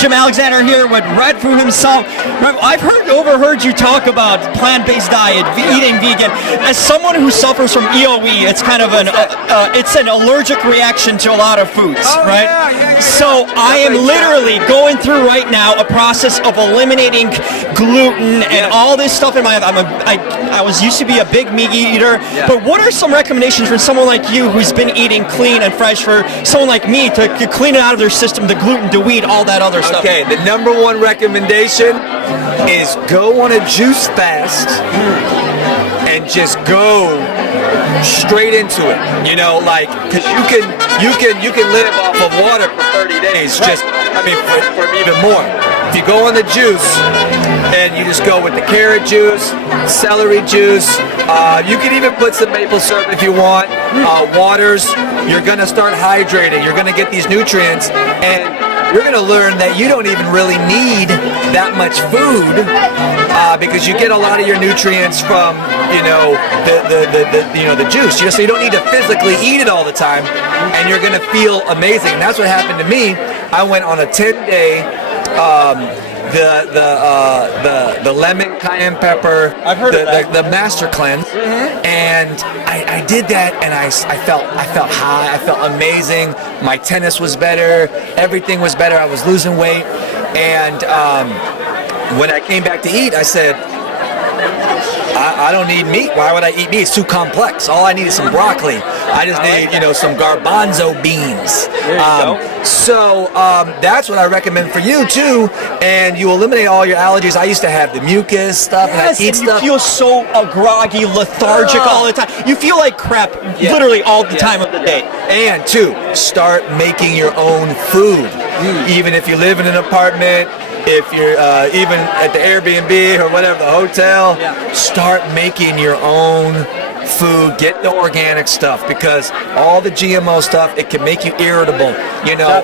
Jim Alexander here with Redfoo himself. I've overheard you talk about plant-based diet, eating vegan. As someone who suffers from EOE, it's kind of it's an allergic reaction to a lot of foods, right? Yeah. So I am literally going through right now a process of eliminating gluten and all this stuff in my life. I was used to be a big meat eater, but what are some recommendations for someone like you who's been eating clean and fresh, for someone like me to clean it out of their system, the gluten, the wheat, all that other stuff? Okay, the number one recommendation is go on a juice fast and just go straight into it. You know, like, because you can live off of water for 30 days. Just, I mean, for even more. If you go on the juice and you just go with the carrot juice, celery juice, you can even put some maple syrup if you want. Waters. You're gonna start hydrating. You're gonna get these nutrients, and you're going to learn that you don't even really need that much food because you get a lot of your nutrients from, you know, the juice. So you don't need to physically eat it all the time, and you're going to feel amazing. And that's what happened to me. I went on a 10-day the lemon cayenne pepper, I've heard of that. The master cleanse, and I did that, and I felt high, I felt amazing. My tennis was better, everything was better. I was losing weight, and when I came back to eat, I said, I don't need meat. Why would I eat meat? It's too complex. All I need is some broccoli. I just need, some garbanzo beans. So that's what I recommend for you too. And you eliminate all your allergies. I used to have the mucus stuff. Yes, and I eat stuff. You feel so groggy, lethargic all the time. You feel like crap literally all the time of the day. And two, start making your own food. Even if you live in an apartment, if you're even at the Airbnb or whatever, the hotel, start making your own food. Get the organic stuff, because all the GMO stuff, it can make you irritable.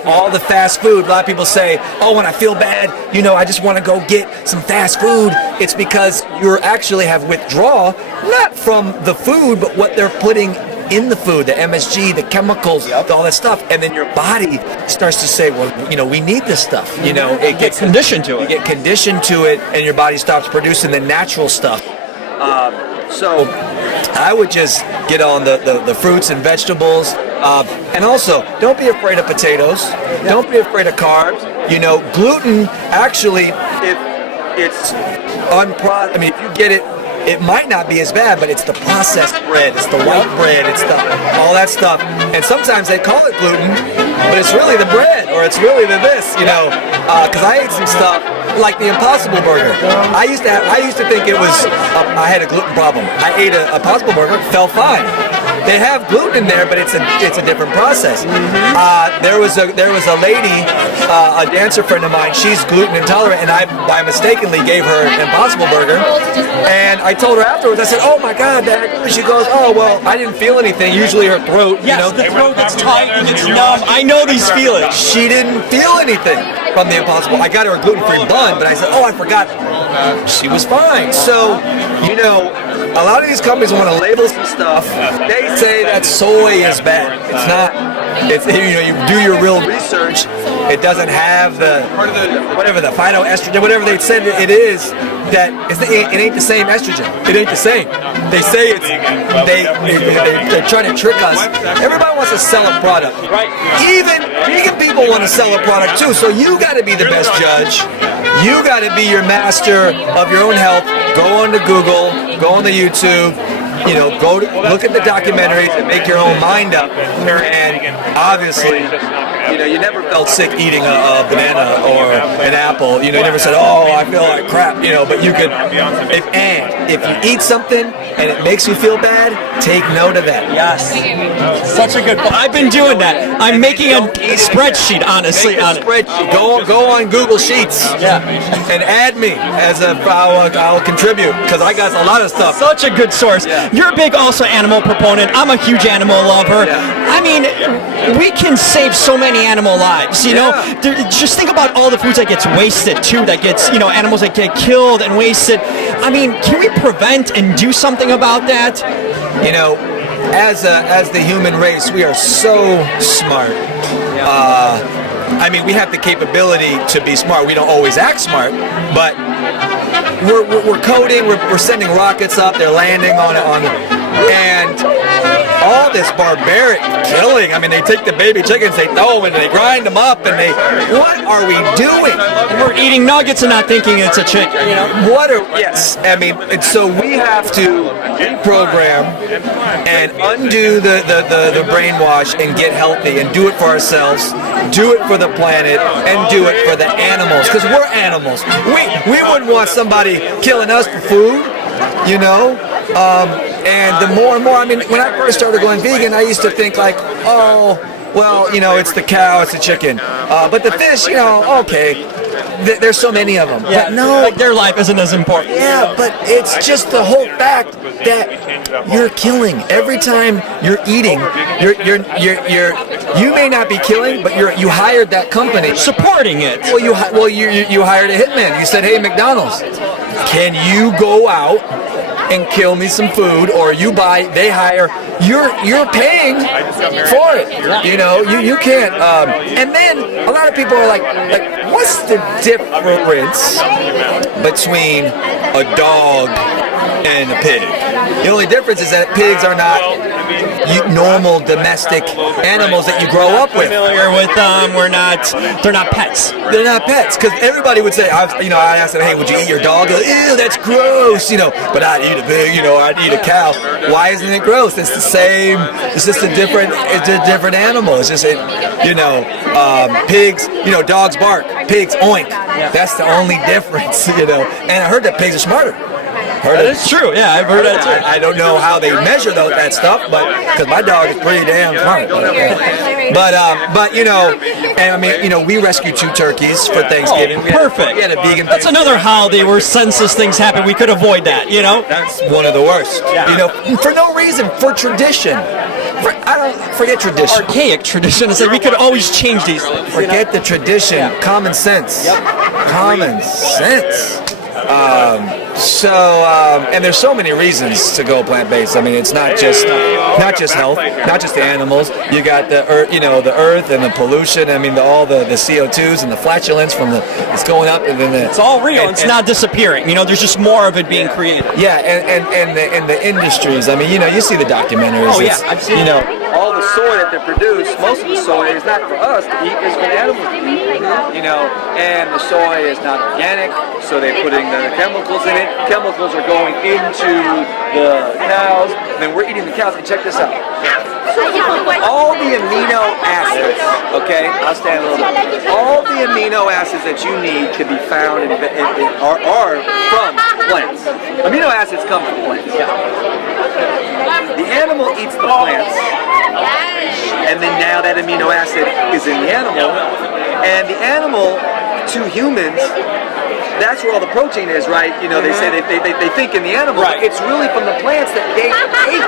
All the fast food, a lot of people say, oh, when I feel bad, I just want to go get some fast food. It's because you actually have withdrawal, not from the food, but what they're putting in the food, the MSG, the chemicals, all that stuff, and then your body starts to say, well, we need this stuff. It gets conditioned to it. You get conditioned to it, and your body stops producing the natural stuff. So I would just get on the fruits and vegetables, and also don't be afraid of potatoes. Don't be afraid of carbs. Gluten actually, if it's if you get it. It might not be as bad, but it's the processed bread, it's the white bread, it's all that stuff. And sometimes they call it gluten, but it's really the bread, or it's really the this, because I ate some stuff like the Impossible Burger. I used to think it was, I had a gluten problem. I ate a Impossible Burger, felt fine. They have gluten in there, but it's a different process. There was a lady, a dancer friend of mine. She's gluten intolerant, and I mistakenly gave her an Impossible Burger. And I told her afterwards. I said, "Oh my God, that." She goes, "Oh well, I didn't feel anything. Usually her throat, the throat gets tight and it's numb. I know these feelings." She didn't feel anything from the Impossible. I got her a gluten-free bun, but I said, "Oh, I forgot." She was fine. So, a lot of these companies want to label some stuff. They say that soy is bad. It's not. It's you do your real research. It doesn't have the phytoestrogen, whatever they said it is. That it ain't the same estrogen. It ain't the same. They say it's they're trying to trick us. Everybody wants to sell a product. Right. Even vegan people want to sell a product too. So you got to be the best judge. You got to be your master of your own health. Go on to Google. Go on to YouTube. Go look at the documentaries and make your own mind up. And obviously, you never felt sick eating a banana or an apple. You never said, "Oh, I feel like crap." But you could. If you eat something and it makes you feel bad, take note of that. Yes, such a good point. I've been doing that. I'm making a spreadsheet, honestly. On it. Spreadsheet. Go on Google Sheets. And add me as I'll contribute, because I got a lot of stuff. Such a good source. You're a big also animal proponent. I'm a huge animal lover. I mean, we can save so many animal lives. Just think about all the foods that gets wasted too. That gets animals that get killed and wasted. I mean, can we prevent and do something about that? As the human race, we are so smart. I mean, we have the capability to be smart. We don't always act smart, but we're coding. We're sending rockets up. They're landing on and all this barbaric killing. I mean, they take the baby chickens, they throw them, and they grind them up, and what are we doing? We're eating nuggets and not thinking it's a chicken. Yes. I mean, so we have to reprogram and undo the brainwash and get healthy and do it for ourselves, do it for the planet, and do it for the animals, because we're animals. We wouldn't want somebody killing us for food, you know? And the more and more, I mean, when I first started going vegan, I used to think like, oh, well, you know, it's the cow, it's the chicken. But the fish, you know, okay, there's so many of them. Yeah, but no, like their life isn't as important. Yeah, but it's just the whole fact that you're killing every time you're eating. You may not be killing, but you hired that company Supporting it. Well, you hired a hitman. You said, hey, McDonald's, can you go out and kill me some food, or they hire, you're paying for it. You know, you can't. And then a lot of people are like, what's the difference between a dog and a pig? The only difference is that pigs are not normal domestic animals that you grow up with. Familiar with them? They're not pets. They're not pets, because everybody would say, I asked them, hey, would you eat your dog? Ew, that's gross, you know. But I'd eat a pig, you know, I'd eat a cow. Why isn't it gross? It's the same. It's just a different animal. It's just, pigs, you know, dogs bark, pigs oink. That's the only difference, you know. And I heard that pigs are smarter. It's true. Yeah, I've heard that too. I don't know how they measure that stuff, but because my dog is pretty damn smart. But you know, and I mean, you know, we rescued 2 turkeys for Thanksgiving. Perfect. We had a vegan. That's another holiday where census things happen. We could avoid that. You know, that's one of the worst. Yeah. You know, for no reason, for tradition. I don't forget tradition. Archaic tradition. It's like we could always change these. Forget the tradition. Yeah. Common sense. Yep. Common sense. And there's so many reasons to go plant-based. I mean, it's not just health, not just the animals. You got the earth, you know, the earth and the pollution. I mean, all the CO2s and the flatulence it's going up, and then it's all real. It's not disappearing. You know, there's just more of it being created. Yeah, and the industries. I mean, you know, you see the documentaries. Oh yeah, I've seen. You know, all the soy that they produce, most of the soy is not for us to eat, it's for the animals to eat. You know, and the soy is not organic, so they're putting the chemicals in it. Chemicals are going into the cows, and then we're eating the cows. And check this out. All the amino acids, okay, I'll stand a little bit. All the amino acids that you need to be found are from plants. Amino acids come from plants. The animal eats the plants, and then now that amino acid is in the animal, and the animal to humans, that's where all the protein is, right? You know, they say they think in the animal, right. It's really from the plants that they ate.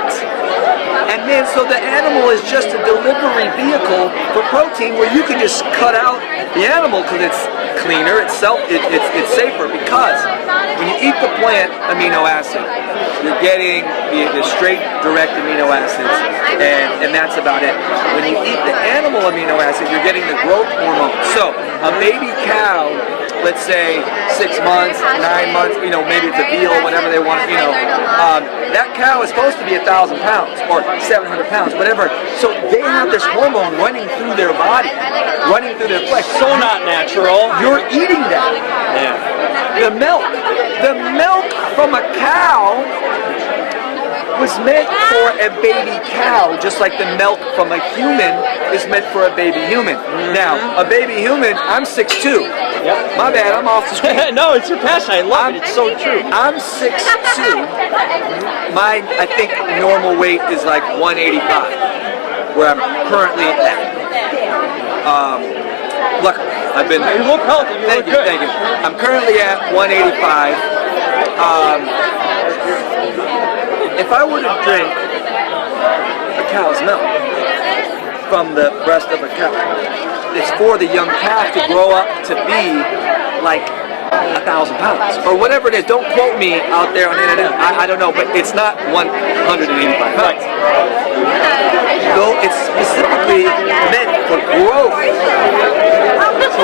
And then, so the animal is just a delivery vehicle for protein, where you can just cut out the animal because it's cleaner, it's safer, because when you eat the plant amino acid, you're getting the straight, direct amino acids, and that's about it. When you eat the animal amino acid, you're getting the growth hormone. So, a baby cow, let's say 6 months, 9 months, you know, maybe it's a veal, whatever they want, you know, that cow is supposed to be 1,000 pounds or 700 pounds, whatever. So they have this hormone running through their body, running through their flesh. So not natural. You're eating that. Yeah. The milk from a cow was meant for a baby cow, just like the milk from a human is meant for a baby human. Now, a baby human, I'm 6'2". Yep. My bad, I'm off the screen. No, it's your passion. I love it. It's so true. I'm 6'2". I think normal weight is like 185, where I'm currently at. Look, I've been. You look healthy. Thank you. I'm currently at 185. If I were to drink a cow's milk from the breast of a cow, it's for the young calf to grow up to be like 1,000 pounds or whatever it is. Don't quote me out there on the internet. I don't know, but it's not 185 pounds. Though it's specifically meant for growth. So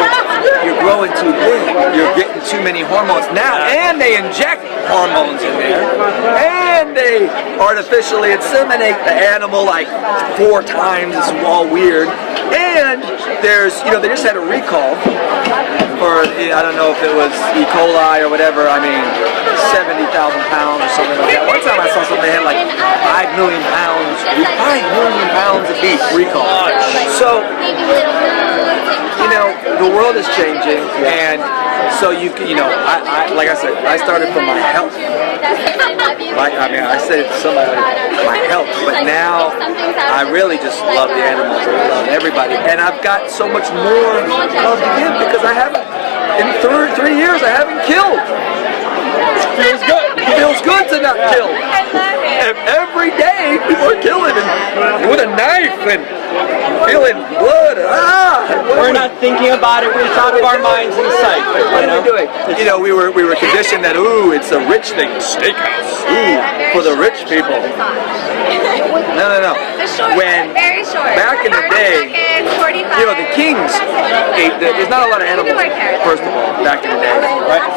you're growing too big. You're getting too many hormones now, and they inject hormones in there, and they artificially inseminate the animal like 4 times. It's all weird. And there's, they just had a recall for, I don't know if it was E. coli or whatever. I mean, 70,000 pounds or something like that. One time I saw something they had like 5 million pounds of beef recall. So, the world is changing, and so I like I said, I started from my health. I said it to somebody, my health, but now I really just love the animals. I love everybody, and I've got so much more love to give because I haven't, in 3 years, I haven't killed. It feels good. It feels good to not kill. And every day people are killing and with a knife and feeling blood. We're not thinking about it. It's out of our minds in sight. What are we doing? We were conditioned that it's a rich thing, steakhouse. For the rich people. No. When back in the day, the kings ate. There's not a lot of animals. First of all, back in the day, right?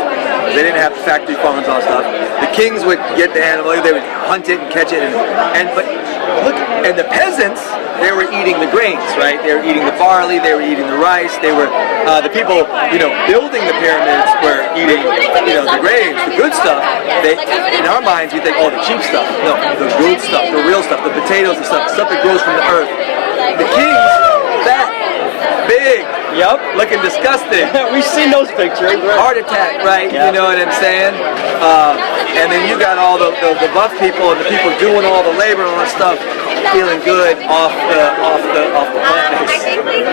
They didn't have factory farms and all stuff. The kings would get the animal, they would hunt it and catch it, and the peasants, they were eating the grains, right? They were eating the barley, they were eating the rice, they were the people, building the pyramids were eating, the grains, the good stuff. In our minds, we think, the cheap stuff. No, the good stuff, the real stuff, the potatoes and stuff that grows from the earth. The kings, fat, big. Yep. Looking disgusting. We've seen those pictures. Right? Heart attack, right? Yep. You know what I'm saying? And then you got all the buff people and the people doing all the labor and all that stuff, feeling good off the plant.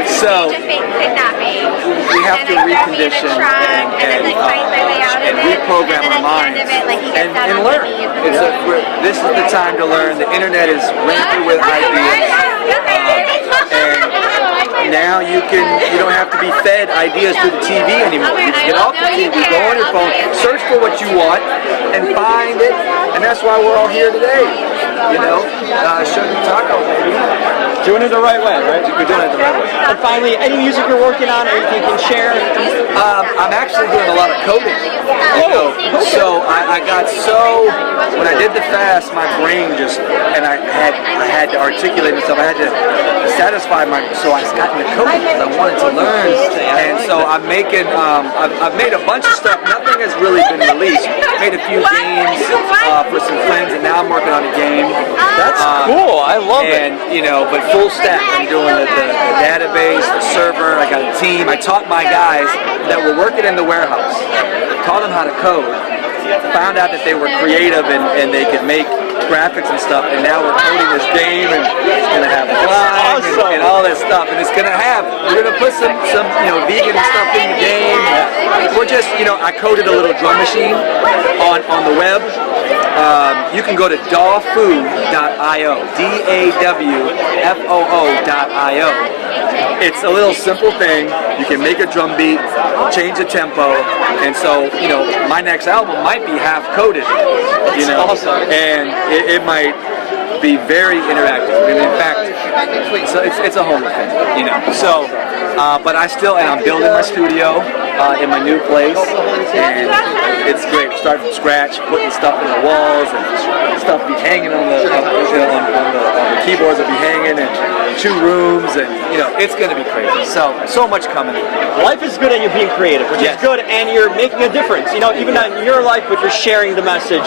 So we have to recondition and reprogram our minds and learn. This is the time to learn. The internet is rampant with ideas. And now you don't have to be fed ideas through the TV anymore. You can get off the TV, go on your phone, search for what you want, and find it. And that's why we're all here today. Sugar taco, baby. Doing it the right way, right? We're doing it the right way. And finally, any music you're working on or anything you can share? I'm actually doing a lot of coding. So I got when I did the fast, my brain I had to articulate myself. I had to satisfy so I got into coding because I wanted to learn. And so I'm making, I've made a bunch of stuff. Nothing has really been released. Made a few games for some friends, and now I'm working on a game. That's cool. I love it. And but full stack. I'm doing the database, the server. I got a team. I taught my guys that were working in the warehouse. Taught them how to code. Found out that they were creative and they could make graphics and stuff. And now we're coding this game, and it's gonna have flying and all that stuff. And we're gonna put some vegan stuff in the game. We're just I coded a little drum machine on the web. You can go to dawfoo.io, DAWFOO.io. It's a little simple thing. You can make a drum beat, change the tempo, and so my next album might be half coded. Awesome. And it might be very interactive. And in fact, it's a whole thing. So, but I'm building my studio in my new place, and it's great. Starting from scratch, putting stuff in the walls, and stuff be hanging on the keyboards will be hanging, and 2 rooms, and it's going to be crazy. So much coming. Life is good and you're being creative, which is good, and you're making a difference. Even not in your life, but you're sharing the message.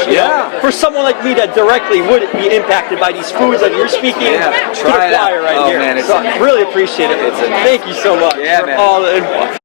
For someone like me that directly would be impacted by these foods that you're speaking to the choir right here. Man, I really appreciate it. Thank you so much for all the info.